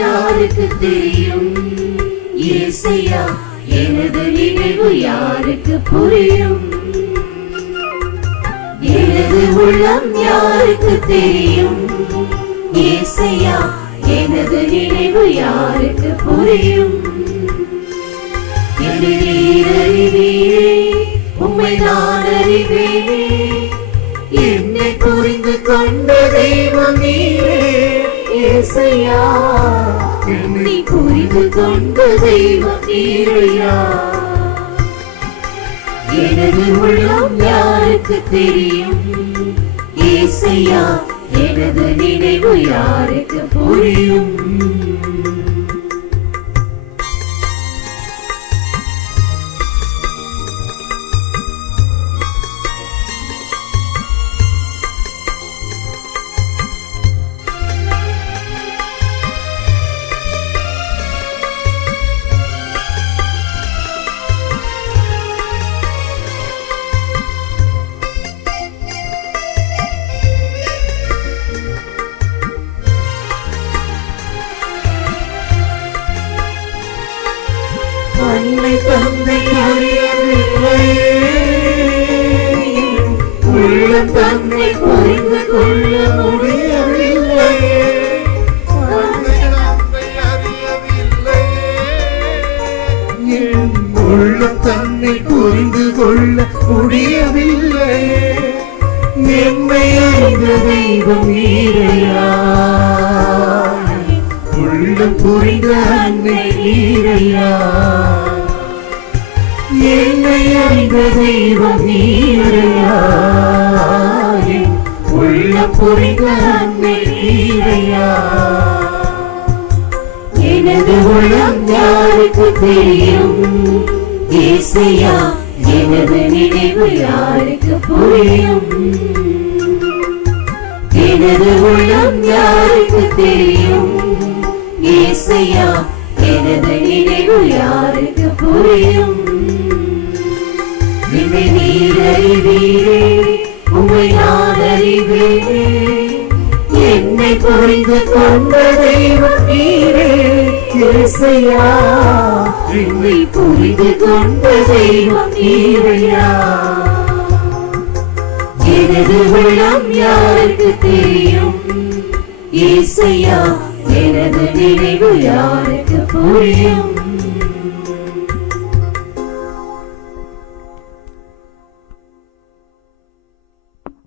யாருக்கு தெரியும்? ஏசையா, எனது நினைவு யாருக்கு புரியும்? எனது உள்ளம் யாருக்கு தெரியும்? ஏசையா, எனது நினைவு யாருக்கு புரியும்? நீர் அறிவீரே, உம்மை நான் அறிவேனே. என்னை புரிந்து கொண்ட தெய்வம் நீரே ஏசையா. என்னை புரிந்து கொண்ட தெய்வம் நீரையா. எனது உள்ளம் யாருக்கு தெரியும்? ஏசையா, எனது நினைவு யாருக்கு புரியும்? அன்னை தந்தை அறியவில்லையே, உள்ளம் தன்னை புரிந்து கொள்ள முடியவில்லையே. அன்னை தந்தை அறியவில்லையே, உள்ளம் தன்னை புரிந்து கொள்ள முடியவில்லையே. என்னை அறிந்த தெய்வம் நீரையா. உள்ளம் புரிந்த அன்னை நீரையா. என்னை அறிந்த தெய்வம் நீரையா. உள்ளம் புரிந்த அன்னை நீரையா. எனது உள்ளம் யாருக்கு தெரியும்? ஏசையா, எனது நினைவு யாருக்கு புரியும்? எனது உள்ளம் யாருக்கு தெரியும்? ஏசையா, எனது நினைவு யாருக்கு புரியும்? என்னை நீர் அறிவீரே, உம்மை நான் அறிவேனே. என்னை புரிந்து கொண்ட தெய்வம் நீரே ஏசையா. என்னை புரிந்து கொண்ட தெய்வம் நீரையா. எனது உள்ளம் யாருக்கு தெரியும்? ஏசையா, எனது நினைவு யாருக்கு புரியும்?